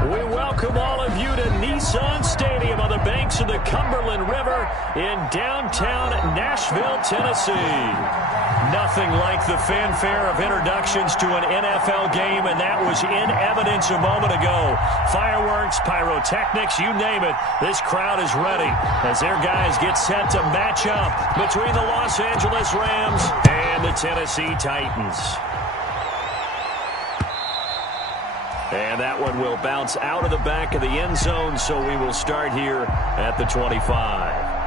We welcome all of you to Nissan Stadium on the banks of the Cumberland River in downtown Nashville, Tennessee. Nothing like the fanfare of introductions to an NFL game, and that was in evidence a moment ago. Fireworks, pyrotechnics, you name it. This crowd is ready as their guys get set to match up between the Los Angeles Rams and the Tennessee Titans. And that one will bounce out of the back of the end zone, so we will start here at the 25.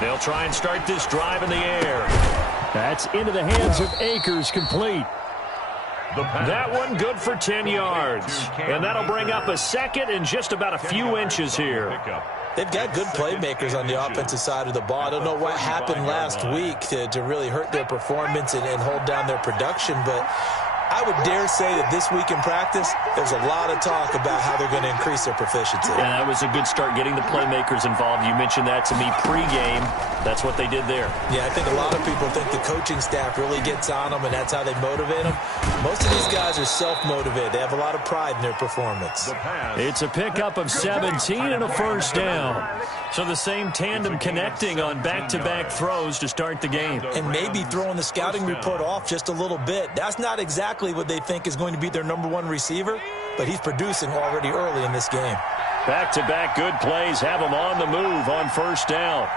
They'll try and start this drive in the air. That's into the hands of Akers, complete. That one good for 10 yards. And that'll bring up a second and just about a few inches here. They've got good playmakers on the offensive side of the ball. I don't know what happened last week to really hurt their performance and hold down their production, but I would dare say that this week in practice, there's a lot of talk about how they're going to increase their proficiency. Yeah, that was a good start getting the playmakers involved. You mentioned that to me pregame. That's what they did there. Yeah, I think a lot of people think the coaching staff really gets on them, and that's how they motivate them. Most of these guys are self-motivated. They have a lot of pride in their performance. It's a pickup of 17 and a first down. So the same tandem connecting on back-to-back throws to start the game. And maybe throwing the scouting report off just a little bit. That's not exactly what they think is going to be their number one receiver, but he's producing already early in this game. Back-to-back good plays have him on the move on first down.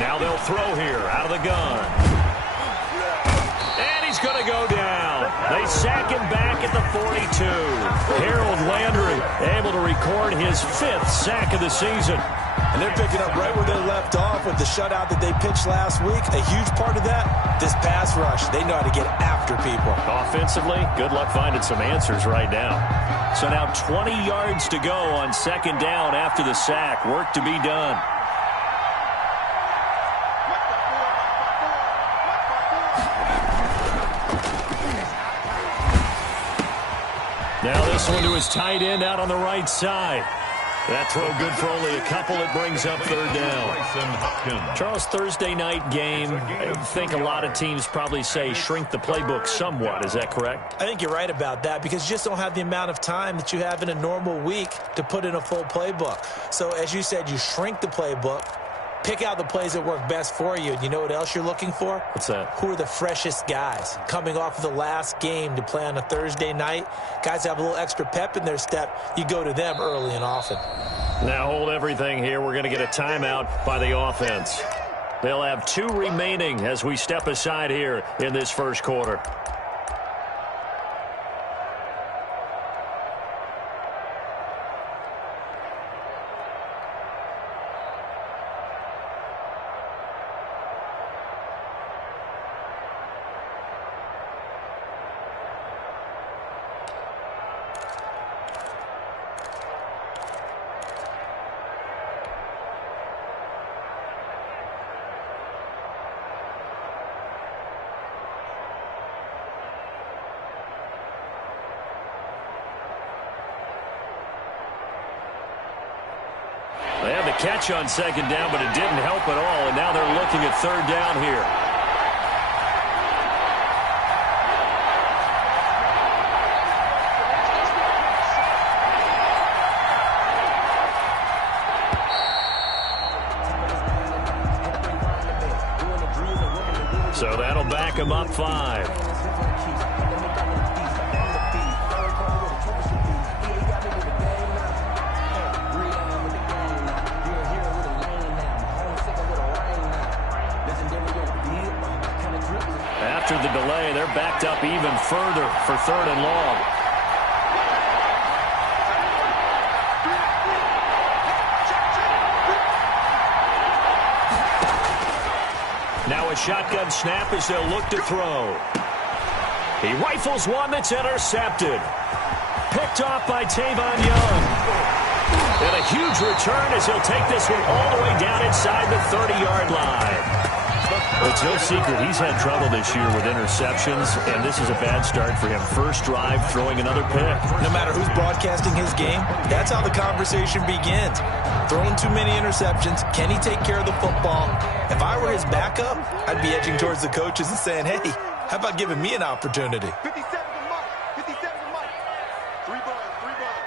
Now they'll throw here out of the gun. And he's going to go down. They sack him back at the 42. Harold Landry able to record his 5th sack of the season. And they're picking up right where they left off with the shutout that they pitched last week. A huge part of that, this pass rush. They know how to get after people. Offensively, good luck finding some answers right now. So now 20 yards to go on second down after the sack. Work to be done. Now this one to his tight end out on the right side. That throw good for only a couple. It brings up third down. Charles, Thursday night game, I think a lot of teams probably say shrink the playbook somewhat. Is that correct? I think you're right about that because you just don't have the amount of time that you have in a normal week to put in a full playbook. So as you said, you shrink the playbook. Pick out the plays that work best for you. And you know what else you're looking for? What's that? Who are the freshest guys coming off of the last game to play on a Thursday night? Guys have a little extra pep in their step. You go to them early and often. Now hold everything here. We're going to get a timeout by the offense. They'll have 2 remaining as we step aside here in this first quarter. They had the catch on second down, but it didn't help at all, and now they're looking at third down here. So that'll back him up 5. After the delay, they're backed up even further for third and long. Now a shotgun snap as they'll look to throw. He rifles one that's intercepted. Picked off by Tavon Young. And a huge return as he'll take this one all the way down inside the 30-yard line. It's no secret he's had trouble this year with interceptions, and this is a bad start for him. First drive, throwing another pick. No matter who's broadcasting his game, that's how the conversation begins. Throwing too many interceptions. Can he take care of the football? If I were his backup, I'd be edging towards the coaches and saying, hey, how about giving me an opportunity? 57 to Mike. 57 to Mike. 3 balls. 3 balls.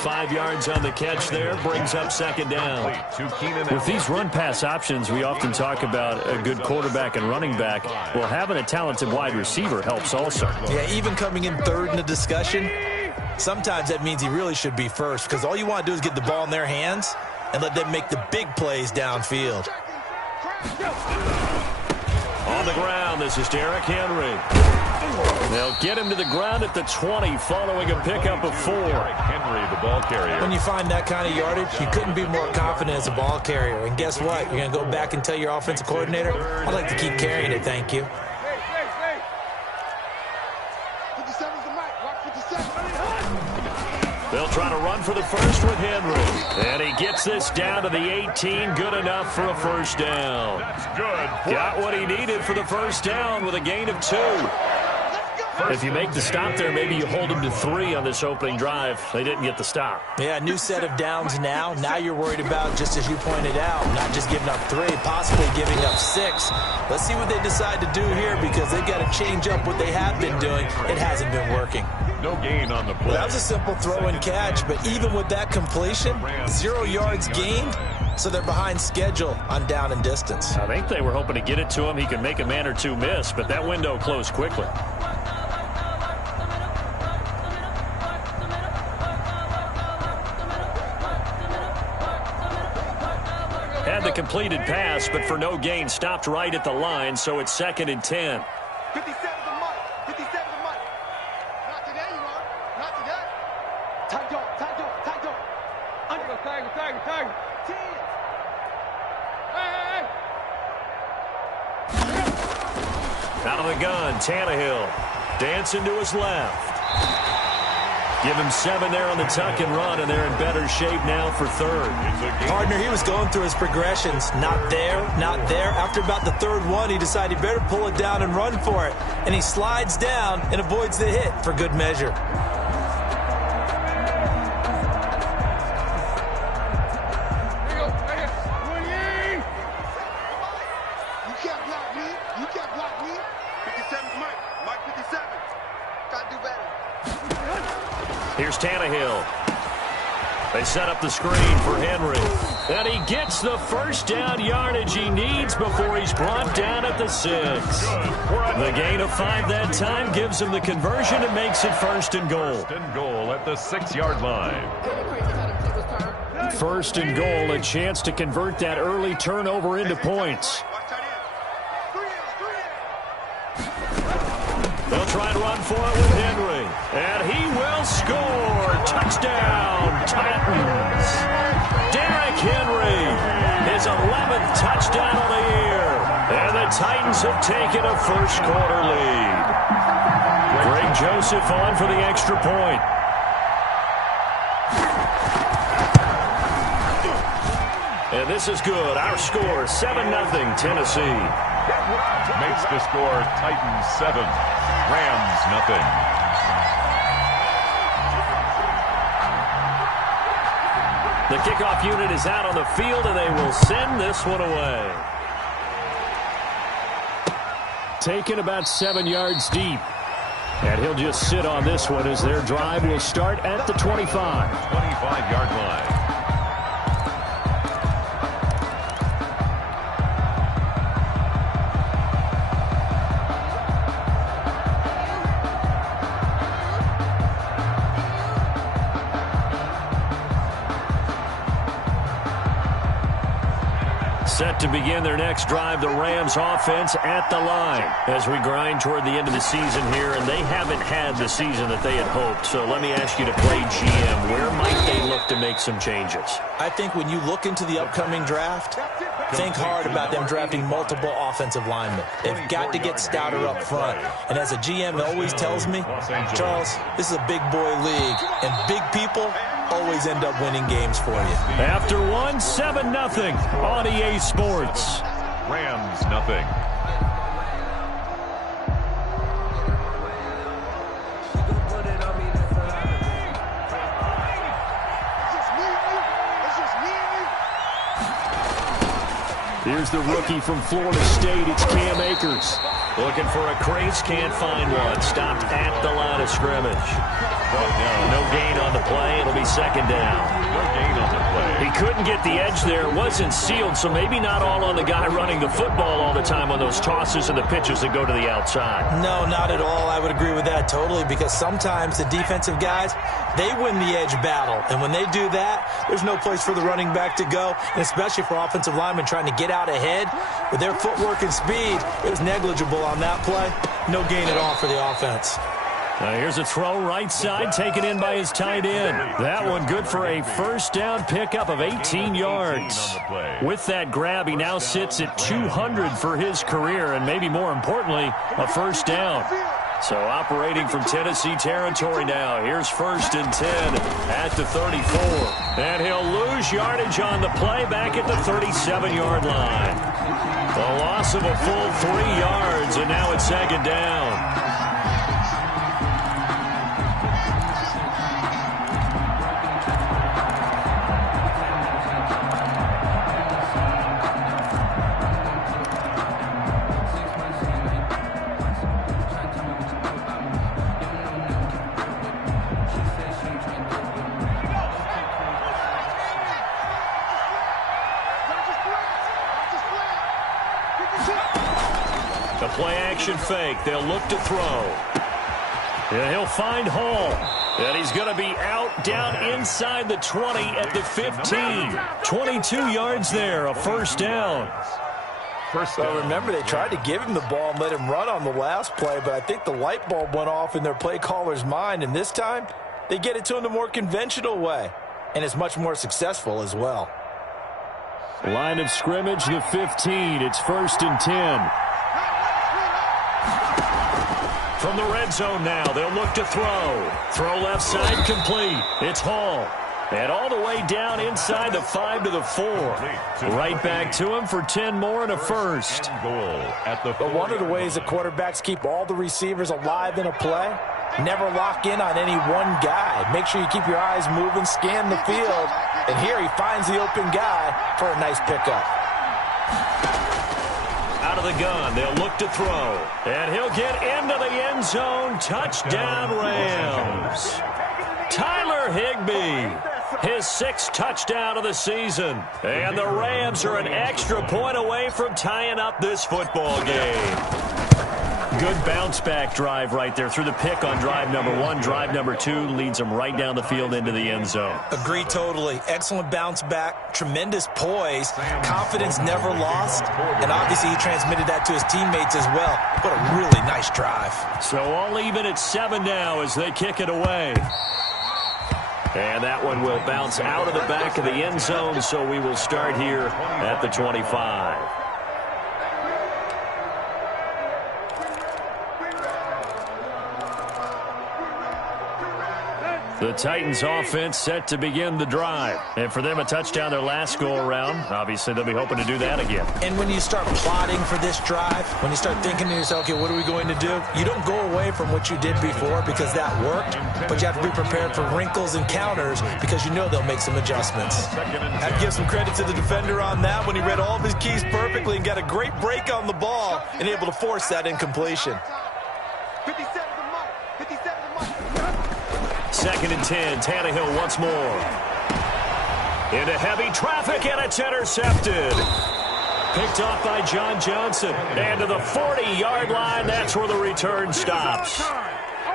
5 yards on the catch there, brings up second down. With these run-pass options, we often talk about a good quarterback and running back. Well, having a talented wide receiver helps also. Yeah, even coming in third in the discussion, sometimes that means he really should be first, because all you want to do is get the ball in their hands and let them make the big plays downfield. On the ground, this is Derrick Henry. They'll get him to the ground at the 20 following a pickup of 4. Henry, the ball carrier. When you find that kind of yardage, you couldn't be more confident as a ball carrier. And guess what? You're going to go back and tell your offensive coordinator, I'd like to keep carrying it, thank you. 57's the Mike. Watch 57. They'll try to run for the first with Henry. And he gets this down to the 18. Good enough for a first down. That's good. Got what he needed for the first down with a gain of 2. If you make the stop there, maybe you hold him to 3 on this opening drive. They didn't get the stop. Yeah, new set of downs now. Now you're worried about, just as you pointed out, not just giving up 3, possibly giving up 6. Let's see what they decide to do here, because they've got to change up what they have been doing. It hasn't been working. No gain on the play. Well, that was a simple throw and catch, but even with that completion, 0 yards gained, so they're behind schedule on down and distance. I think they were hoping to get it to him. He could make a man or two miss, but that window closed quickly. Had the completed pass, but for no gain, stopped right at the line, so it's 2nd and 10. 57 to Mike. 57 to Mike. Not today, you are. Not today. Tight dog. Tight dog. Tight dog. Under. Tiger. 10. Hey. Out of the gun, Tannehill. Dancing to his left. Give him 7 there on the tuck and run, and they're in better shape now for 3rd. Partner, he was going through his progressions. Not there, not there. After about the 3rd one, he decided he better pull it down and run for it. And he slides down and avoids the hit for good measure. You can't block me. You can't block me. 57's Mike. Mike 57. Gotta do better. Here's Tannehill. They set up the screen for Henry. And he gets the first down yardage he needs before he's brought down at the 6. The gain of 5 that time gives him the conversion and makes it 1st and goal. 1st and goal at the 6-yard line. 1st and goal, a chance to convert that early turnover into points. Watch tight end. 3 in. They'll try to run for it with Henry. And he will score. Touchdown, Titans. Derrick Henry, his 11th touchdown of the year. And the Titans have taken a first-quarter lead. Greg Joseph on for the extra point. And this is good. Our score, 7-0 Tennessee. Makes the score Titans 7, Rams nothing. The kickoff unit is out on the field, and they will send this one away. Taken about 7 yards deep. And he'll just sit on this one as their drive will start at the 25. 25-yard line. Set to begin their next drive, the Rams offense at the line as we grind toward the end of the season here, and they haven't had the season that they had hoped. So let me ask you to play GM. Where might they look to make some changes? I think when you look into the upcoming draft, think hard about them drafting multiple offensive linemen. They've got to get stouter up front. And as a GM always tells me, Charles, this is a big boy league, and big people always end up winning games for you. After 7-0 on EA Sports. Rams, nothing. Here's the rookie from Florida State. It's Cam Akers. Looking for a crease, can't find one. Stopped at the line of scrimmage. No gain on the play. It'll be second down. No gain on the play. He couldn't get the edge there. It wasn't sealed, so maybe not all on the guy running the football all the time on those tosses and the pitches that go to the outside. No, not at all. I would agree with that totally, because sometimes the defensive guys, they win the edge battle. And when they do that, there's no place for the running back to go, and especially for offensive linemen trying to get out ahead. With their footwork and speed, it was negligible on that play. No gain at all for the offense. Here's a throw right side, taken in by his tight end. That one good for a first down pickup of 18 yards. With that grab, he now sits at 200 for his career, and maybe more importantly, a first down. So operating from Tennessee territory now. Here's 1st and 10 at the 34. And he'll lose yardage on the play back at the 37-yard line. The loss of a full 3 yards, and now it's second down. Play-action fake. They'll look to throw. And he'll find Hall. And he's going to be out down inside the 20 at the 15. 22 yards there, a first down. Well, remember, they tried to give him the ball and let him run on the last play, but I think the light bulb went off in their play caller's mind, and this time they get it to him the more conventional way, and it's much more successful as well. Line of scrimmage, the 15. It's 1st and 10. From the red zone now, they'll look to throw. Throw left side, complete. It's Hall. And all the way down inside the 5 to the 4. Right back to him for 10 more and a first. But one of the ways the quarterbacks keep all the receivers alive in a play, never lock in on any one guy. Make sure you keep your eyes moving, scan the field. And here he finds the open guy for a nice pickup. Out of the gun, they'll look to throw. And he'll get into the end zone. Touchdown, Rams. Tyler Higbee, his 6th touchdown of the season. And the Rams are an extra point away from tying up this football game. Good bounce-back drive right there through the pick on drive number 1. Drive number 2 leads them right down the field into the end zone. Agree totally. Excellent bounce-back, tremendous poise, confidence never lost, and obviously he transmitted that to his teammates as well. What a really nice drive. So all even at 7 now as they kick it away. And that one will bounce out of the back of the end zone, so we will start here at the 25. The Titans offense set to begin the drive. And for them, a touchdown their last go-around. Obviously, they'll be hoping to do that again. And when you start plotting for this drive, when you start thinking to yourself, okay, what are we going to do? You don't go away from what you did before because that worked, but you have to be prepared for wrinkles and counters because you know they'll make some adjustments. I'd give some credit to the defender on that when he read all of his keys perfectly and got a great break on the ball and able to force that incompletion. 57 to Mike. 57 to Mike. 2nd and 10, Tannehill once more. Into heavy traffic, and it's intercepted. Picked off by John Johnson. And to the 40-yard line, that's where the return stops.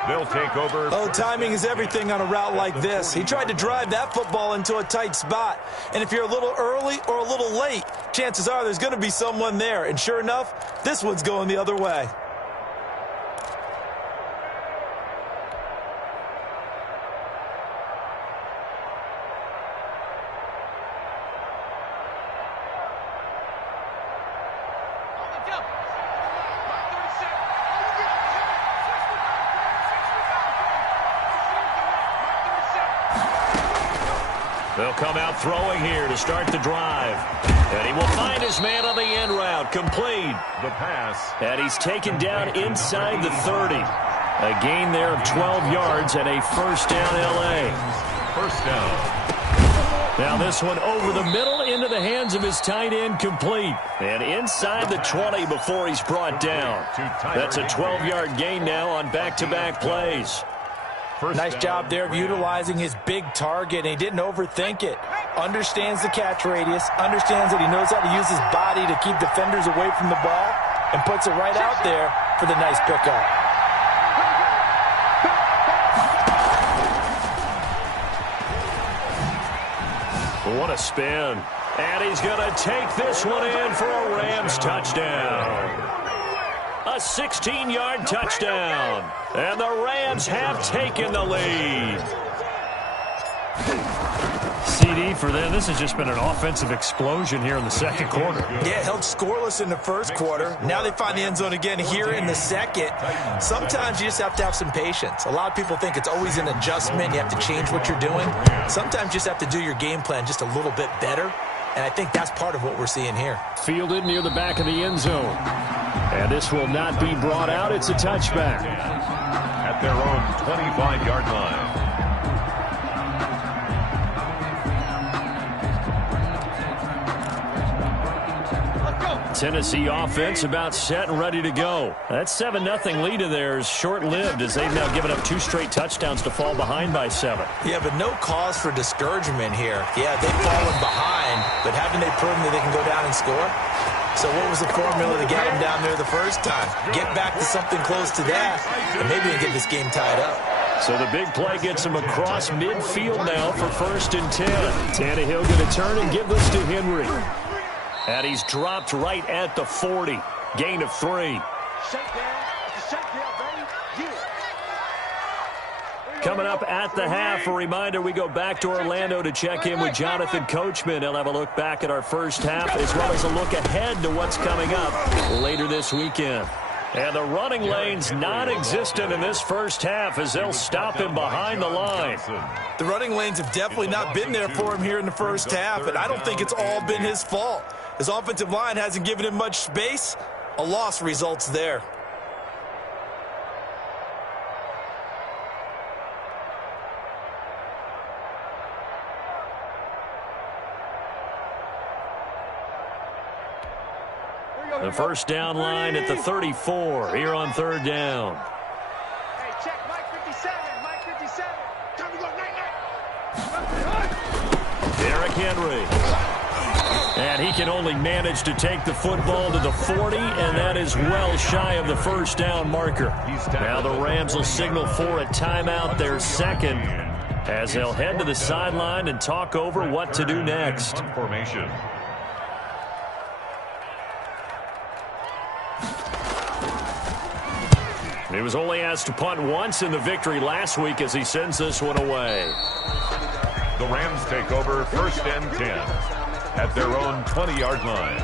They'll take over. Oh, timing is everything on a route like this. He tried to drive that football into a tight spot. And if you're a little early or a little late, chances are there's going to be someone there. And sure enough, this one's going the other way. They'll come out throwing here to start the drive. And he will find his man on the end route. Complete. The pass. And he's taken down inside the 30. A gain there of 12 yards and a first down L.A. First down. Now this one over the middle into the hands of his tight end, complete. And inside the 20 before he's brought down. That's a 12-yard gain now on back-to-back plays. Nice job there of utilizing his big target, and he didn't overthink it. Understands the catch radius, understands that he knows how to use his body to keep defenders away from the ball, and puts it right out there for the nice pickup. What a spin. And he's going to take this one in for a Rams touchdown. A 16-yard touchdown. And the Rams have taken the lead. CD for them. This has just been an offensive explosion here in the second quarter. Yeah, held scoreless in the first quarter. Now they find the end zone again here in the second. Sometimes you just have to have some patience. A lot of people think it's always an adjustment. You have to change what you're doing. Sometimes you just have to do your game plan just a little bit better. And I think that's part of what we're seeing here. Fielded near the back of the end zone. And this will not be brought out. It's a touchback. At their own 25-yard line. Tennessee offense about set and ready to go. That 7-0 lead of theirs short-lived as they've now given up 2 straight touchdowns to fall behind by 7. Yeah, but no cause for discouragement here. Yeah, they've fallen behind, but haven't they proven that they can go down and score? So what was the formula to get them down there the first time? Get back to something close to that, and maybe they can get this game tied up. So the big play gets him across midfield now for 1st and 10. Tannehill going to turn and give this to Henry. And he's dropped right at the 40. Gain of 3. Coming up at the half, a reminder, we go back to Orlando to check in with Jonathan Coachman. He'll have a look back at our first half as well as a look ahead to what's coming up later this weekend. And the running lane's non-existent in this first half as they'll stop him behind the line. The running lanes have definitely not been there for him here in the first half, and I don't think it's all been his fault. His offensive line hasn't given him much space. A loss results there. The first down line at the 34 here on 3rd down. Hey, check Mike 57. Mike 57. Time to go night-night. Derrick Henry. And he can only manage to take the football to the 40, and that is well shy of the first down marker. Now the Rams will signal for a timeout, their second, as they'll head to the sideline and talk over what to do next. Formation. He was only asked to punt once in the victory last week as he sends this one away. The Rams take over 1st and 10 at their own 20-yard line.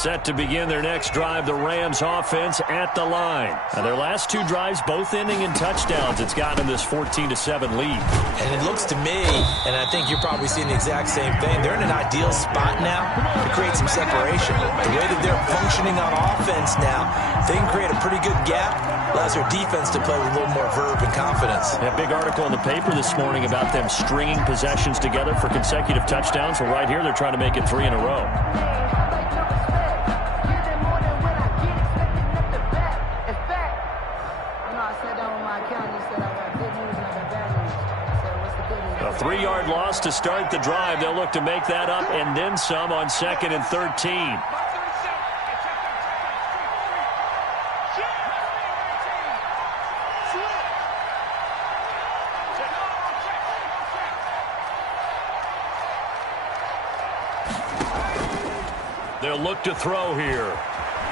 Set to begin their next drive, the Rams offense at the line. Now, their last two drives both ending in touchdowns. It's gotten them this 14-7 lead. And it looks to me, and I think you're probably seeing the exact same thing, they're in an ideal spot now to create some separation. The way that they're functioning on offense now, they can create a pretty good gap, allows their defense to play with a little more verve and confidence. A big article in the paper this morning about them stringing possessions together for consecutive touchdowns. Well, right here, they're trying to make it 3 in a row. A 3-yard loss to start the drive. They'll look to make that up and then some on 2nd and 13. They'll look to throw here.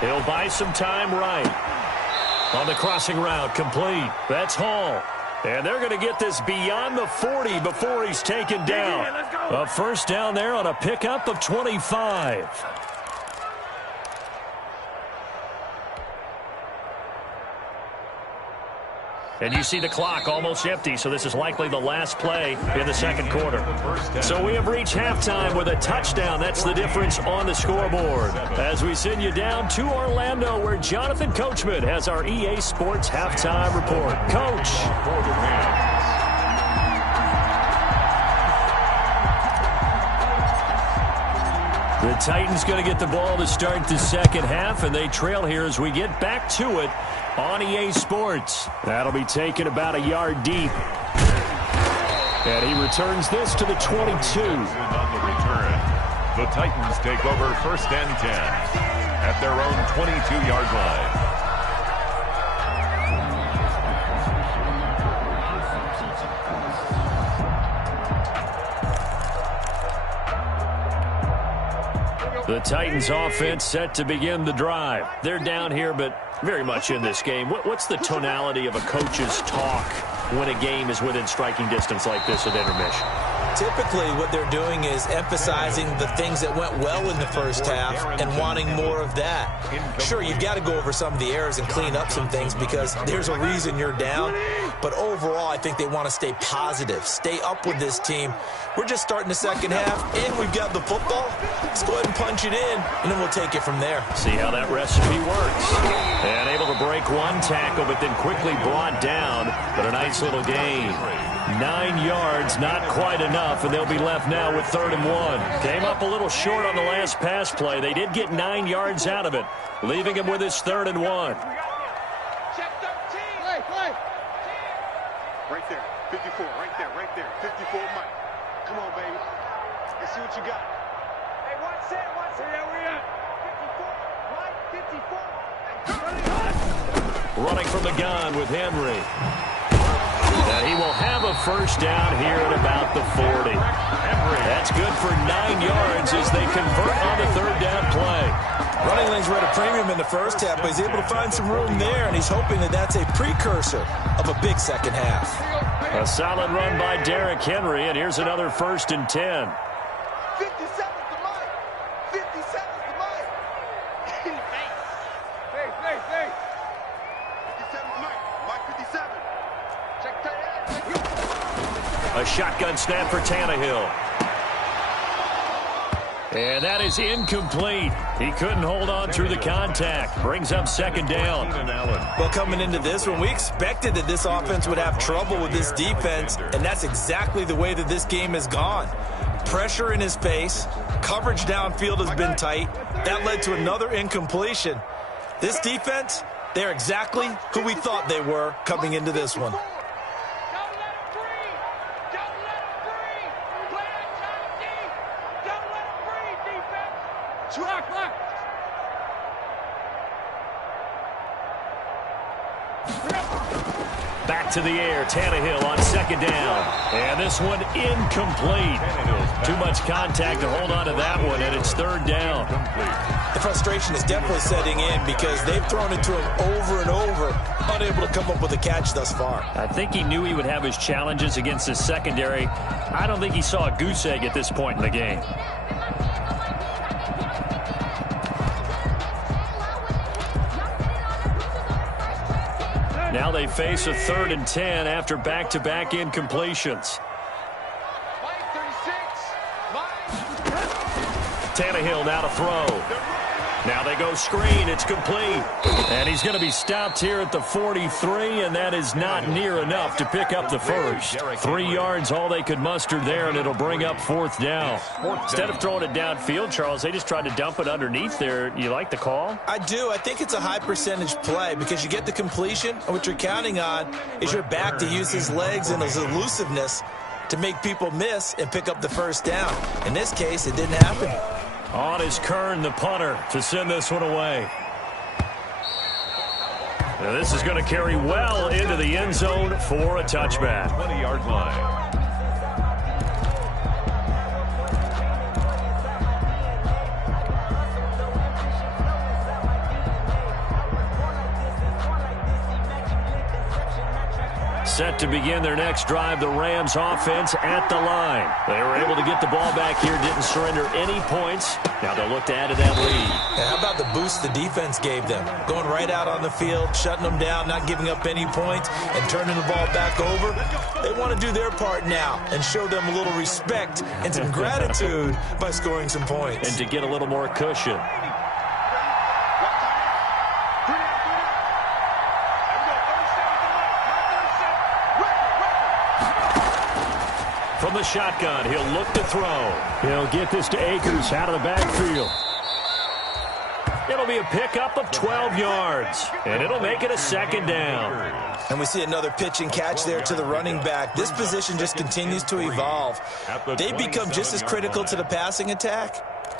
He'll buy some time right. On the crossing route, complete. That's Hall. And they're going to get this beyond the 40 before he's taken down. A first down there on a pickup of 25. And you see the clock almost empty, so this is likely the last play in the second quarter. So we have reached halftime with a touchdown. That's the difference on the scoreboard. As we send you down to Orlando, where Jonathan Coachman has our EA Sports halftime report. Coach. The Titans going to get the ball to start the second half, and they trail here as we get back to it on EA Sports. That'll be taken about a yard deep. And he returns this to the 22. On the return, the Titans take over 1st and 10 at their own 22-yard line. The Titans offense set to begin the drive. They're down here, but very much in this game. What's the tonality of a coach's talk when a game is within striking distance like this at intermission? Typically, what they're doing is emphasizing the things that went well in the first half and wanting more of that. Sure, you've got to go over some of the errors and clean up some things because there's a reason you're down. But overall, I think they want to stay positive, stay up with this team. We're just starting the second half, and we've got the football. Let's go ahead and punch it in, and then we'll take it from there. See how that recipe works. And able to break one tackle, but then quickly brought down. But a nice little gain. 9 yards, not quite enough, and they'll be left now with 3rd and 1. Came up a little short on the last pass play. They did get 9 yards out of it, leaving him with his 3rd and 1. Check 13. Play. Right there. 54. Right there. 54, Mike. Come on, baby. Let's see what you got. Hey, what's it? Where we at? 54. Mike, 54. Running from the gun with Henry. And he will have a first down here at about the 40. That's good for 9 yards as they convert on the 3rd down play. Running lanes were at a premium in the first half, but he's able to find some room there, and he's hoping that that's a precursor of a big second half. A solid run by Derrick Henry, and here's another 1st and 10. 57 to Mike. 57 to Mike. Hey. 57 to Mike. Mike 57. Check tight end. A shotgun snap for Tannehill. And that is incomplete. He couldn't hold on through the contact. Brings up 2nd down. Well, coming into this one, we expected that this offense would have trouble with this defense, and that's exactly the way that this game has gone. Pressure in his face. Coverage downfield has been tight. That led to another incompletion. This defense, they're exactly who we thought they were coming into this one. Back to the air, Tannehill on 2nd down. And this one incomplete. Too much contact to hold on to that one, and it's 3rd down. The frustration is definitely setting in because they've thrown it to him over and over, unable to come up with a catch thus far. I think he knew he would have his challenges against his secondary. I don't think he saw a goose egg at this point in the game. Now they face a 3rd and 10 after back-to-back incompletions. Tannehill now to throw. Now they go screen. It's complete. And he's going to be stopped here at the 43, and that is not near enough to pick up the first. 3 yards, all they could muster there, and it'll bring up 4th down. Instead of throwing it downfield, Charles, they just tried to dump it underneath there. You like the call? I do. I think it's a high-percentage play because you get the completion, and what you're counting on is your back to use his legs and his elusiveness to make people miss and pick up the first down. In this case, it didn't happen. On is Kern, the punter, to send this one away. Now this is going to carry well into the end zone for a touchback. 20-yard line. Set to begin their next drive, the Rams offense at the line. They were able to get the ball back here, didn't surrender any points. Now they'll look to add to that lead. Yeah, how about the boost the defense gave them? Going right out on the field, shutting them down, not giving up any points, and turning the ball back over. They want to do their part now and show them a little respect and some gratitude by scoring some points. And to get a little more cushion. From the shotgun, he'll look to throw. He'll get this to Akers out of the backfield. It'll be a pickup of 12 yards, and it'll make it a 2nd down. And we see another pitch and catch there to the running back. This position just continues to evolve. They become just as critical to the passing attack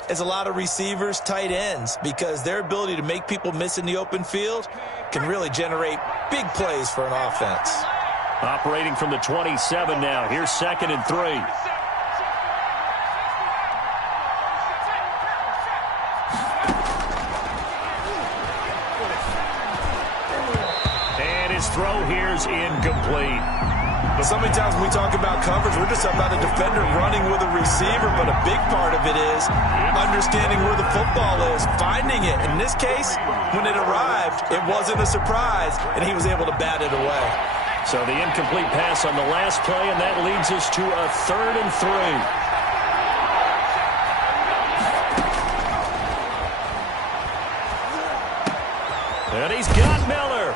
as a lot of receivers, tight ends, because their ability to make people miss in the open field can really generate big plays for an offense. Operating from the 27 now. Here's 2nd and 3. And his throw here's incomplete. So many times when we talk about coverage, we're just about a defender running with a receiver, but a big part of it is understanding where the football is, finding it. In this case, when it arrived, it wasn't a surprise, and he was able to bat it away. So the incomplete pass on the last play, and that leads us to a 3rd and 3. And he's got Miller.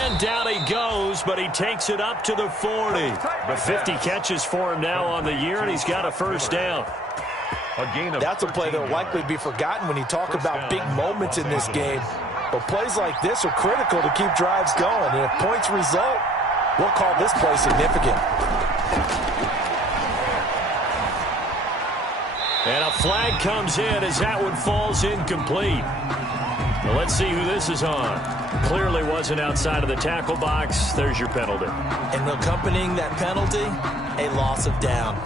And down he goes, but he takes it up to the 40. The 50 catches for him now on the year, and he's got a 1st down. That's a play that will likely be forgotten when you talk about big moments in this game. But plays like this are critical to keep drives going. And if points result, we'll call this play significant. And a flag comes in as that one falls incomplete. Well, let's see who this is on. Clearly wasn't outside of the tackle box. There's your penalty. And accompanying that penalty, a loss of down.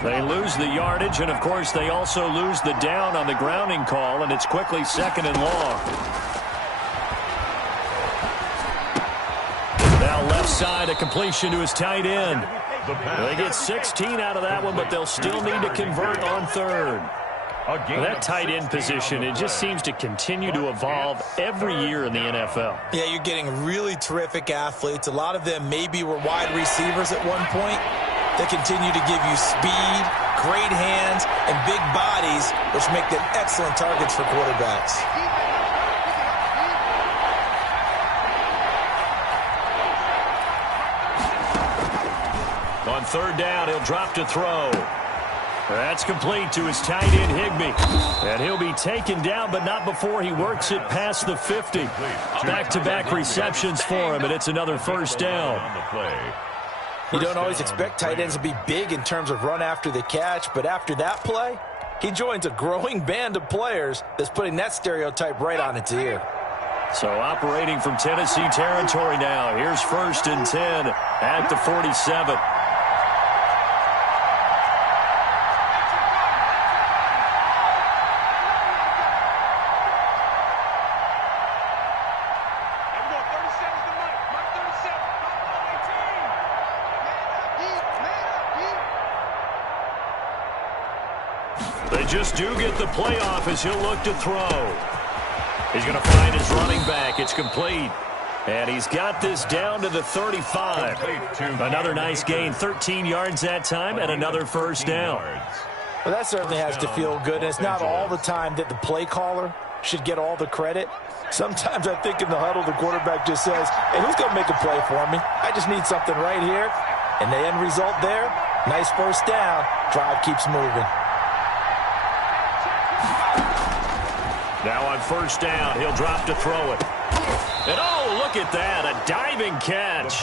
They lose the yardage, and of course they also lose the down on the grounding call, and it's quickly 2nd and long. Now left side, a completion to his tight end. They get 16 out of that one, but they'll still need to convert on 3rd. Well, that tight end position, it just seems to continue to evolve every year in the NFL. Yeah, you're getting really terrific athletes. A lot of them maybe were wide receivers at one point. They continue to give you speed, great hands, and big bodies, which make them excellent targets for quarterbacks. On 3rd down, he'll drop to throw. That's complete to his tight end, Higbee. And he'll be taken down, but not before he works it past the 50. Back-to-back receptions for him, and it's another 1st down. You don't always expect tight ends to be big in terms of run after the catch, but after that play, he joins a growing band of players that's putting that stereotype right on its ear. So operating from Tennessee territory now. Here's 1st and 10 at the 47. just do get the playoff as he'll look to throw. He's going to find his running back. It's complete. And he's got this down to the 35. Another nice gain, 13 yards that time, and another first down. Well, that certainly has to feel good. And it's not all the time that the play caller should get all the credit. Sometimes I think in the huddle, the quarterback just says, hey, who's going to make a play for me? I just need something right here. And the end result there, nice first down. Drive keeps moving. Now on first down, he'll drop to throw it. And oh, look at that, a diving catch.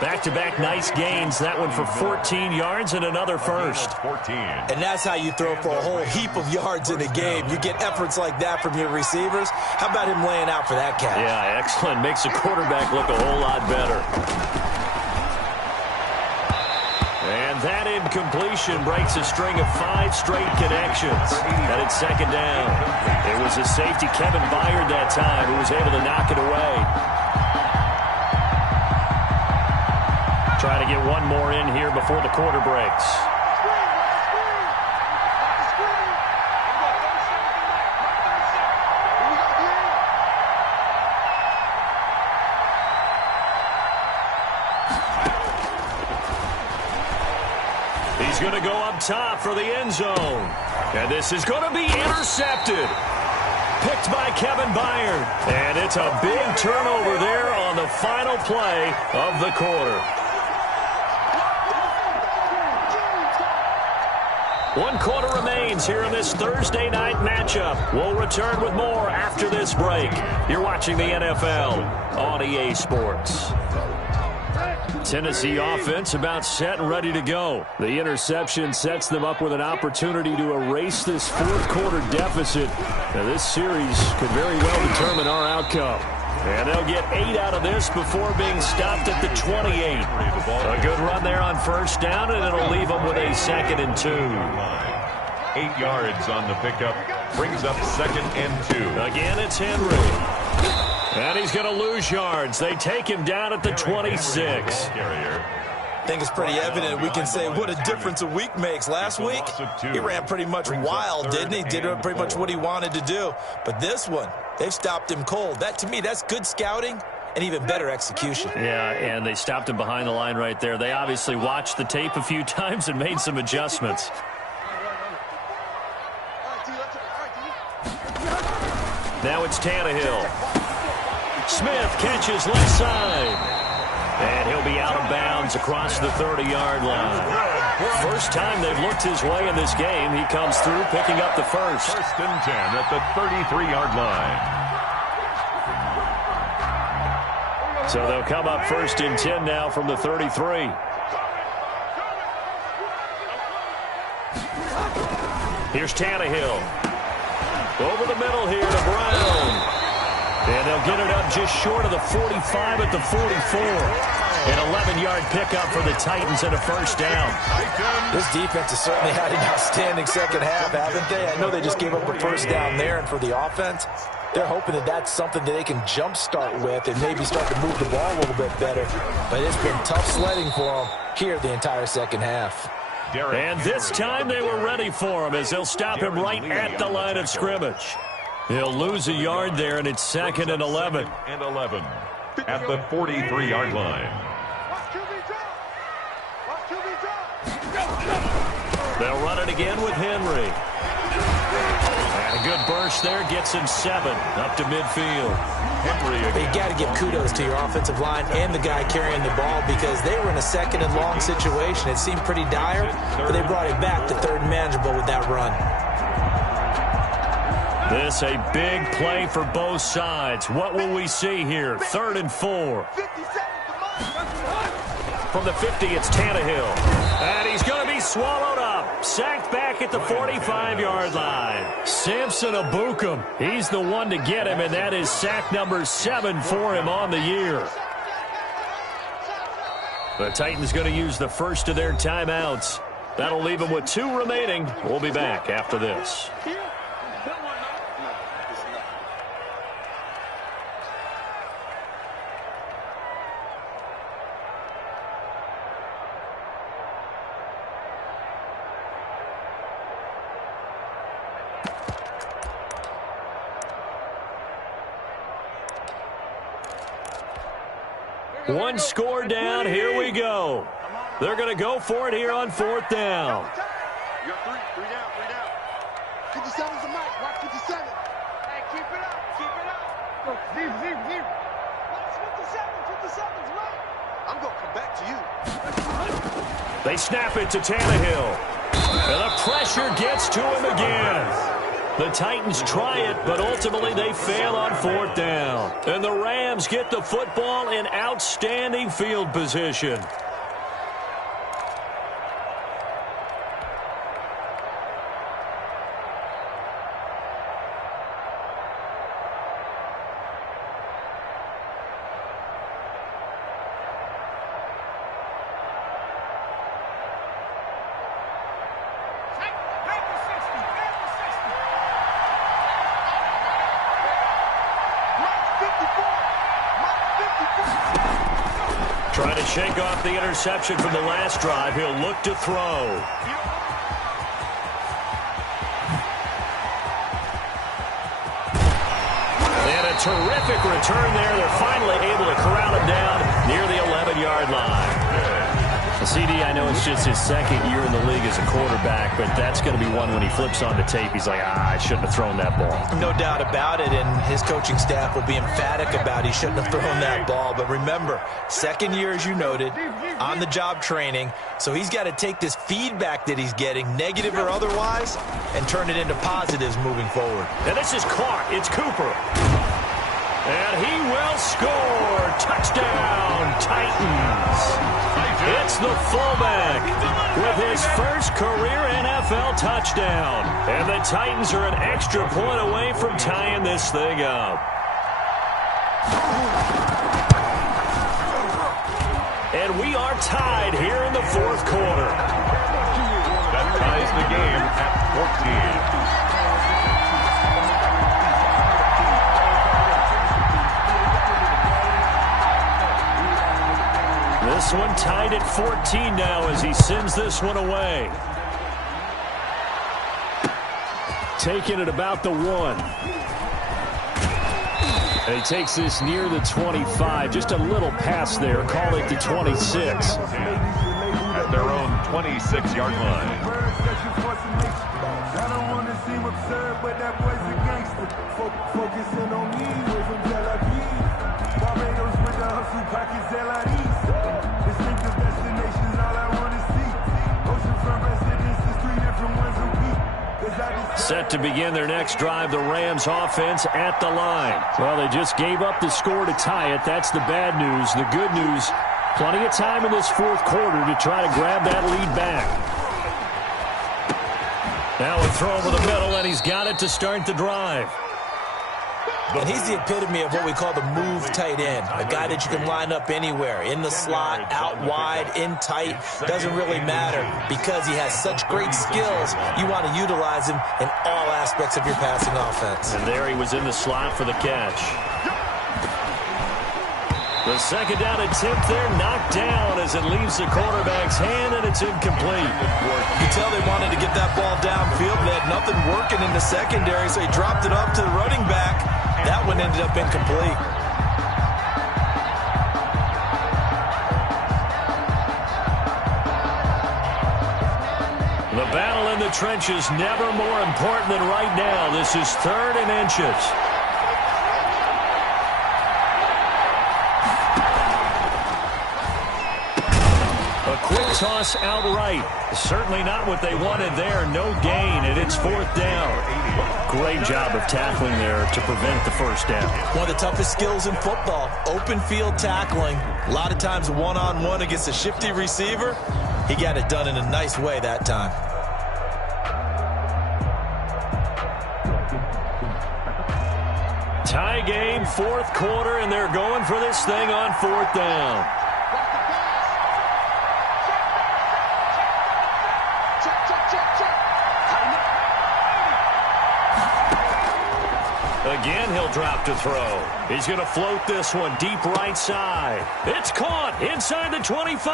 Back-to-back nice gains. That one for 14 yards and another first. And that's how you throw for a whole heap of yards in a game. You get efforts like that from your receivers. How about him laying out for that catch? Yeah, excellent. Makes the quarterback look a whole lot better. And that incompletion breaks a string of 5 straight connections. And it's second down. It was a safety, Kevin Byard, that time, who was able to knock it away. Try to get one more in here before the quarter breaks. He's going to go up top for the end zone. And this is going to be intercepted. Picked by Kevin Byard. And it's a big turnover there on the final play of the quarter. 1 quarter remains here in this Thursday night matchup. We'll return with more after this break. You're watching the NFL on EA Sports. Tennessee offense about set and ready to go. The interception sets them up with an opportunity to erase this 4th quarter deficit. Now this series could very well determine our outcome. And they'll get 8 out of this before being stopped at the 28. A good run there on first down, and it'll leave them with a 2nd and 2. 8 yards on the pickup. Brings up 2nd and 2. Again, it's Henry. And he's going to lose yards. They take him down at the 26. I think it's pretty evident. We can say what a difference a week makes. Last week, he ran pretty much wild, didn't he? Did pretty much what he wanted to do. But this one, they've stopped him cold. That, to me, that's good scouting and even better execution. Yeah, and they stopped him behind the line right there. They obviously watched the tape a few times and made some adjustments. Now it's Tannehill. Smith catches left side. And he'll be out of bounds across the 30-yard line. First time they've looked his way in this game. He comes through picking up the first. 1st and 10 at the 33-yard line. So they'll come up 1st and 10 now from the 33. Here's Tannehill. Over the middle here to Brown. And they'll get it up just short of the 45 at the 44. An 11-yard pickup for the Titans and a first down. This defense has certainly had an outstanding second half, haven't they? I know they just gave up a first down there, and for the offense, they're hoping that that's something that they can jumpstart with and maybe start to move the ball a little bit better. But it's been tough sledding for them here the entire second half. And this time they were ready for him as they'll stop him right at the line of scrimmage. He'll lose a yard there, and it's 2nd and 11. And 11 at the 43-yard line. They'll run it again with Henry. And a good burst there gets him 7 up to midfield. Henry again. You got to give kudos to your offensive line and the guy carrying the ball because they were in a 2nd and long situation. It seemed pretty dire, but they brought it back to 3rd and manageable with that run. This a big play for both sides. What will we see here? 3rd and 4. From the 50, it's Tannehill. And he's going to be swallowed up. Sacked back at the 45-yard line. Samson Ebukam. He's the one to get him, and that is sack number 7 for him on the year. The Titans going to use the first of their timeouts. That'll leave them with 2 remaining. We'll be back after this. One score down. Here we go. They're going to go for it here on 4th down. You got three down. 57's a mic. Watch 57. Hey, keep it up. Go, Zeke. Watch 57's mic. I'm going to come back to you. They snap it to Tannehill. And the pressure gets to him again. The Titans try it, but ultimately they fail on 4th down. And the Rams get the football in outstanding field position. Trying to shake off the interception from the last drive. He'll look to throw. And a terrific return there. They're finally able to corral him down near the 11-yard line. CD, I know it's just his second year in the league as a quarterback, but that's going to be one when he flips on the tape. He's like, I shouldn't have thrown that ball. No doubt about it, and his coaching staff will be emphatic about he shouldn't have thrown that ball. But remember, second year, as you noted, on-the-job training, so he's got to take this feedback that he's getting, negative or otherwise, and turn it into positives moving forward. And this is caught. It's Cooper. And he will score. Touchdown, Titans. It's the fullback with his first career NFL touchdown. And the Titans are an extra point away from tying this thing up. And we are tied here in the 4th quarter. That ties the game at 14. This one tied at 14 now as he sends this one away. Taking it about the 1. And he takes this near the 25. Just a little pass there. Call it the 26. At their own 26-yard line. I don't want to seem absurd, but that boy's a gangster. Focusing on me, way from Tel Aviv. Barbados with the hustle, pockets LIDs. Distinctive destinations, all I want to see. Oceanfront residences, 3 different ones a week. Set to begin their next drive, the Rams offense at the line. Well, they just gave up the score to tie it. That's the bad news. The good news, plenty of time in this 4th quarter to try to grab that lead back. Now a throw over the middle, and he's got it to start the drive. And he's the epitome of what we call the move tight end. A guy that you can line up anywhere, in the slot, out wide, in tight. Doesn't really matter because he has such great skills. You want to utilize him in all aspects of your passing offense. And there he was in the slot for the catch. The second down attempt there knocked down as it leaves the quarterback's hand, and it's incomplete. You tell they wanted to get that ball downfield. They had nothing working in the secondary, so he dropped it up to the running back. That one ended up incomplete. The battle in the trenches never more important than right now. This is 3rd and inches. A quick toss outright. Certainly not what they wanted there. No gain, and it's 4th down. Great job of tackling there to prevent the first down. One of the toughest skills in football, open field tackling. A lot of times one-on-one against a shifty receiver. He got it done in a nice way that time. Tie game, 4th quarter, and they're going for this thing on 4th down. Again, he'll drop to throw. He's going to float this one deep right side. It's caught inside the 25.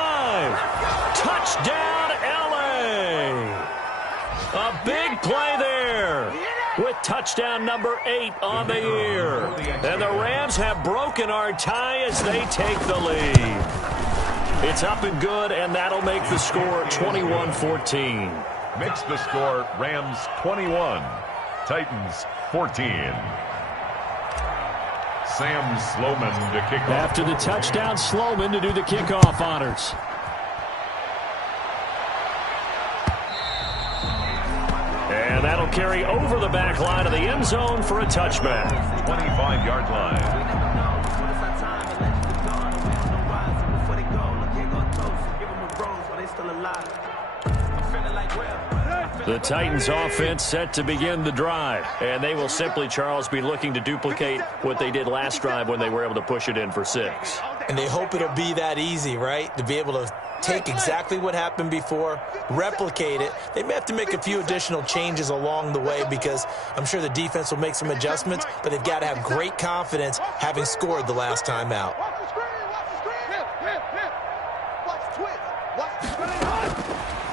Touchdown, L.A. A big play there with touchdown number 8 on the year. And the Rams have broken our tie as they take the lead. It's up and good, and that'll make the score 21-14. Makes the score Rams 21, Titans 14. Sam Sloman to kick off. After the touchdown, Sloman to do the kickoff honors. And that'll carry over the back line of the end zone for a touchback. 25-yard line. The Titans offense set to begin the drive. And they will simply, Charles, be looking to duplicate what they did last drive when they were able to push it in for 6. And they hope it'll be that easy, right? To be able to take exactly what happened before, replicate it. They may have to make a few additional changes along the way because I'm sure the defense will make some adjustments, but they've got to have great confidence having scored the last time out.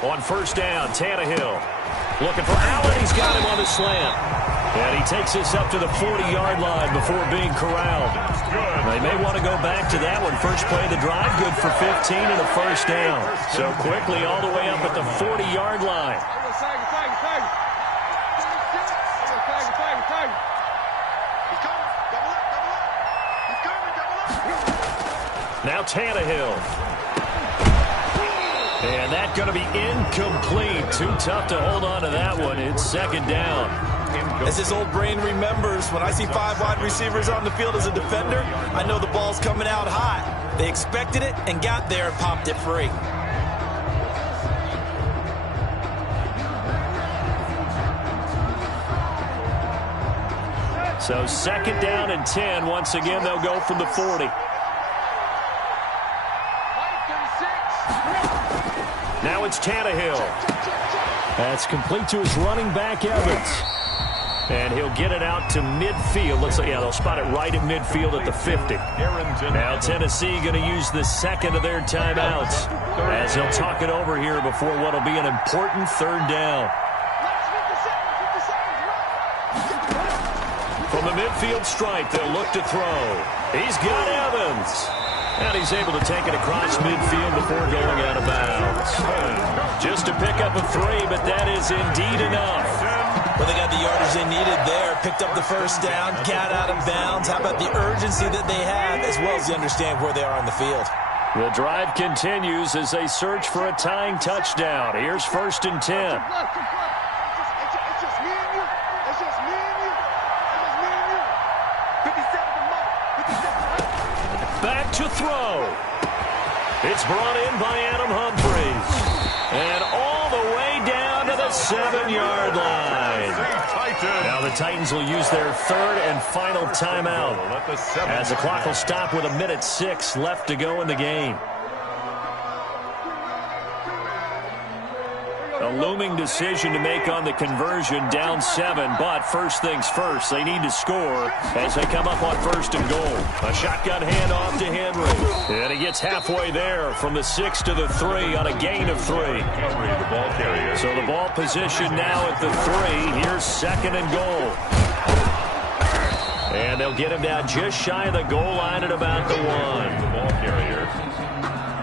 On first down, Tannehill looking for Allen. He's got him on the slant. And he takes us up to the 40-yard line before being corralled. They may want to go back to that one. First play of the drive, good for 15 and a first down. So quickly all the way up at the 40-yard line. Now Tannehill. And that's going to be incomplete. Too tough to hold on to that one. It's second down. As his old brain remembers, when I see 5 wide receivers on the field as a defender, I know the ball's coming out hot. They expected it and got there and popped it free. So second down and 10. Once again, they'll go from the 40. Now it's Tannehill. That's complete to his running back, Evans. And he'll get it out to midfield. Looks like, yeah, they'll spot it right at midfield at the 50. Now Tennessee going to use the second of their timeouts as he'll talk it over here before what will be an important third down. From the midfield stripe, they'll look to throw. He's got Evans. And he's able to take it across midfield before going out of bounds. Just to pick up a 3, but that is indeed enough. Well, they got the yardage they needed there, picked up the first down, got out of bounds. How about the urgency that they have, as well as they understand where they are on the field? The drive continues as they search for a tying touchdown. Here's first and 10. Back to throw. It's brought in by Adam Humphries. And all the way down to the 7-yard line. Now the Titans will use their third and final timeout as the clock will stop with 1:06 left to go in the game. A looming decision to make on the conversion, down 7, but first things first, they need to score as they come up on first and goal. A shotgun handoff to Henry, and he gets halfway there from the 6 to the 3 on a gain of 3. So the ball position now at the 3. Here's second and goal. And they'll get him down just shy of the goal line at about the 1. The ball carrier.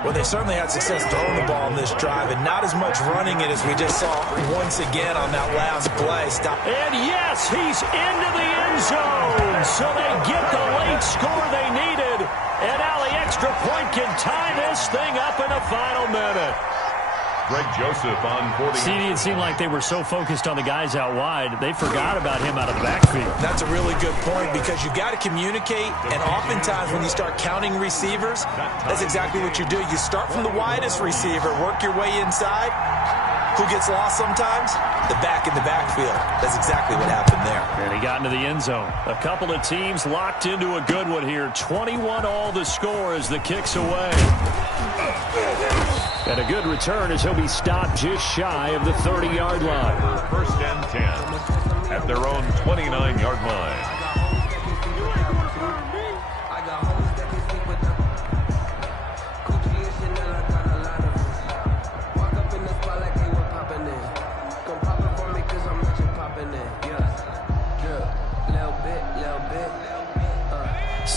Well, they certainly had success throwing the ball in this drive, and not as much running it as we just saw once again on that last play. And yes, he's into the end zone. So they get the late score they needed. And now the extra point can tie this thing up in the final minute. Greg Joseph on 40. See, it seemed like they were so focused on the guys out wide, they forgot about him out of the backfield. That's a really good point because you've got to communicate, and oftentimes when you start counting receivers, that's exactly what you do. You start from the widest receiver, work your way inside. Who gets lost sometimes? The back in the backfield. That's exactly what happened there. And he got into the end zone. A couple of teams locked into a good one here. 21-all the score as the kick's away. And a good return as he'll be stopped just shy of the 30-yard line. First and 10 at their own 29-yard line.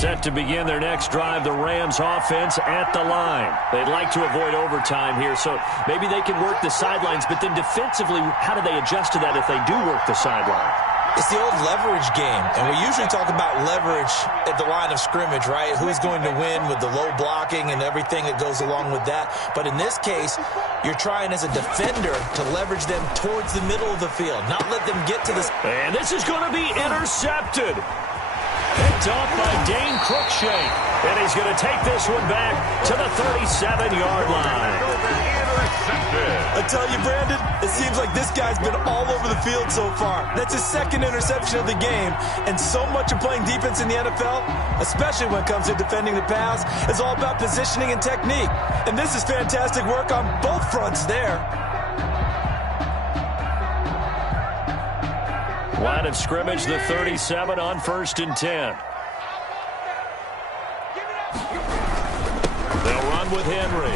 Set to begin their next drive, the Rams offense at the line. They'd like to avoid overtime here, so maybe they can work the sidelines, but then defensively, how do they adjust to that if they do work the sideline? It's the old leverage game, and we usually talk about leverage at the line of scrimmage, right? Who's going to win with the low blocking and everything that goes along with that. But in this case, you're trying as a defender to leverage them towards the middle of the field, not let them get to this. And this is going to be intercepted. Picked off by Dane Cruikshank. And he's going to take this one back to the 37-yard line. I tell you, Brandon, it seems like this guy's been all over the field so far. That's his second interception of the game. And so much of playing defense in the NFL, especially when it comes to defending the pass, is all about positioning and technique. And this is fantastic work on both fronts there. Line of scrimmage, the 37 on 1st and 10. They'll run with Henry.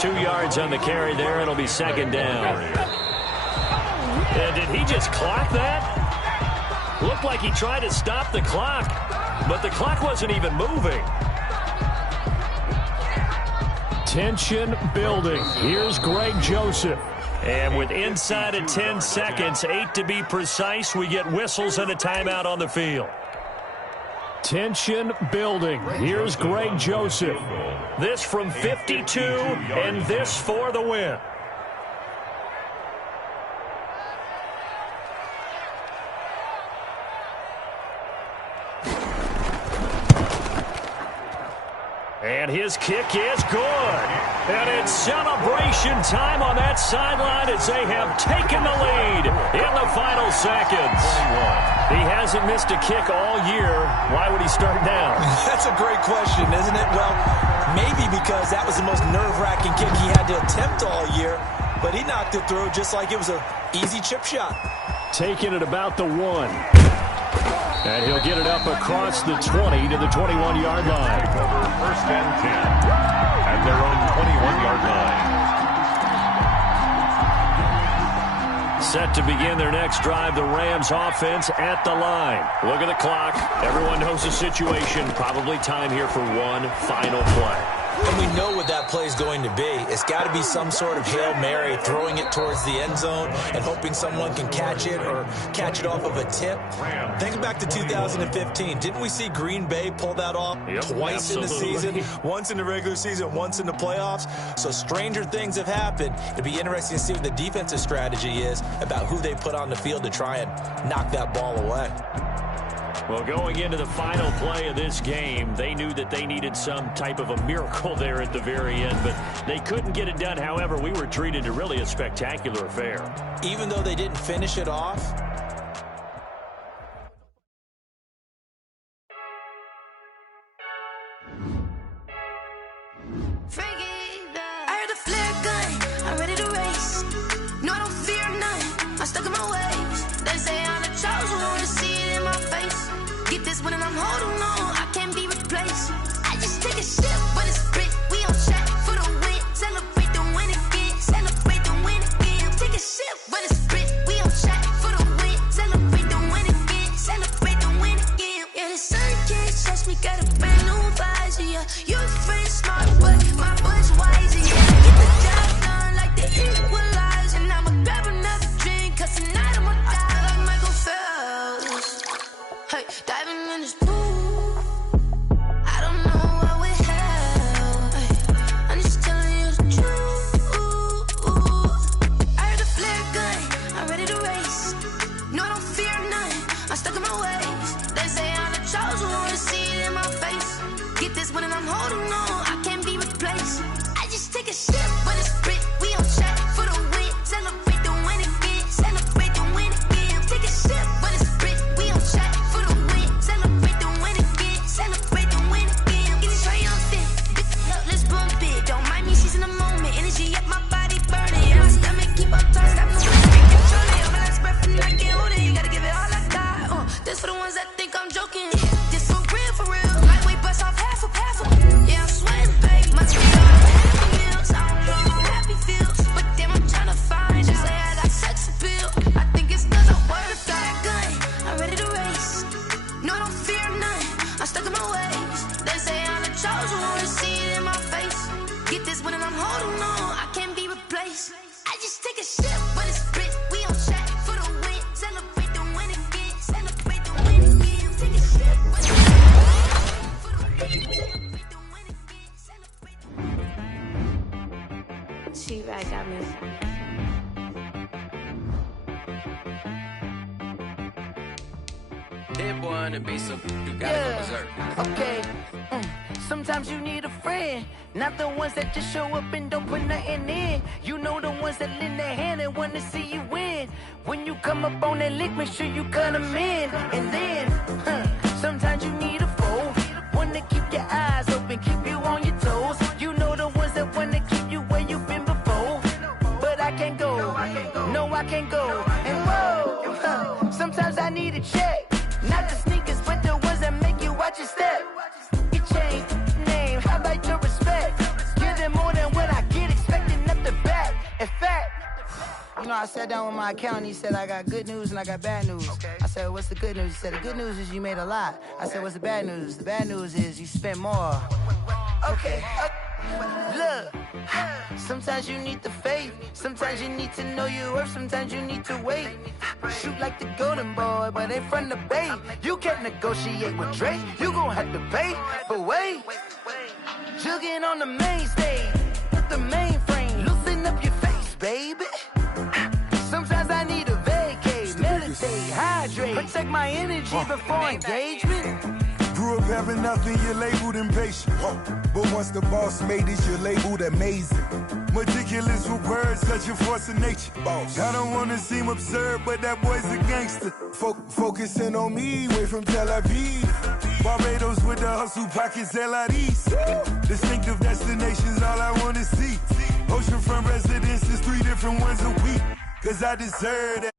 2 yards on the carry there. It'll be 2nd down. And did he just clock that? Looked like he tried to stop the clock, but the clock wasn't even moving. Tension building. Here's Greg Joseph. And with inside of 10 seconds, 8 to be precise, we get whistles and a timeout on the field. Tension building. Here's Greg Joseph. This from 52, and this for the win. And his kick is good. And it's celebration time on that sideline as they have taken the lead in the final seconds. He hasn't missed a kick all year. Why would he start now? That's a great question, isn't it? Well, maybe because that was the most nerve-wracking kick he had to attempt all year, but he knocked it through just like it was an easy chip shot. Taking it about the 1. And he'll get it up across the 20 to the 21-yard line. Over 1st and 10 at their own 21-yard line. Set to begin their next drive, the Rams offense at the line. Look at the clock. Everyone knows the situation. Probably time here for one final play. And we know what that play is going to be. It's got to be some sort of Hail Mary, throwing it towards the end zone and hoping someone can catch it or catch it off of a tip. Think back to 2015. Didn't we see Green Bay pull that off twice in the season? Once in the regular season, once in the playoffs. So stranger things have happened. It'll be interesting to see what the defensive strategy is about who they put on the field to try and knock that ball away. Well, going into the final play of this game, they knew that they needed some type of a miracle there at the very end, but they couldn't get it done. However, we were treated to really a spectacular affair. Even though they didn't finish it off, this for the No, I don't fear none. I'm stuck in my ways. They say I'm the chosen one, see it in my face. Get this one and I'm holding on. I can't be replaced. I just take a sip, but it's split. We on track for the win. Celebrate the win again. Celebrate the win again. Take a sip, but it's split. For the win. Celebrate the win again. Celebrate the win. T-Rag got me. Dead boy on the beat, so you gotta go berserk. Okay. Sometimes you need a friend, not the ones that just show up and don't put nothing in. You know the ones that lend their hand and want to see you win. When you come up on that lick, make sure you cut them in. And then, sometimes you need a foe, one to keep your eyes open, keep you on your toes. You know the ones that want to keep you where you've been before. But I can't go, no I can't go. And whoa, sometimes I need a check. Not the sneakers, but the ones that make you watch your step. Your chain, name, how about your respect? Give them more than what I get, expecting up the back. In fact, you know, I sat down with my accountant, he said, I got good news and I got bad news. I said, what's the good news? He said, the good news is you made a lot. I said, what's the bad news? The bad news is you spent more. Okay. Look, sometimes you need the faith, sometimes you need to know your worth, sometimes you need to wait. Shoot like the golden boy, but ain't from the bay. You can't negotiate with Drake, you gon' have to pay. But wait, jugging on the main stage, with the mainframe, loosen up your face, baby. Sometimes I need a vacate, meditate, hydrate, protect my energy before engagement. Grew up having nothing, you're labeled impatient. But once the boss made it, you're labeled amazing. Meticulous with words, such a force of nature. I don't wanna seem absurd, but that boy's a gangster. Focusing on me, way from Tel Aviv. Barbados with the hustle, pockets LIDs. Distinctive destinations, all I wanna see. Oceanfront residences, 3 different ones a week. Cause I deserve that.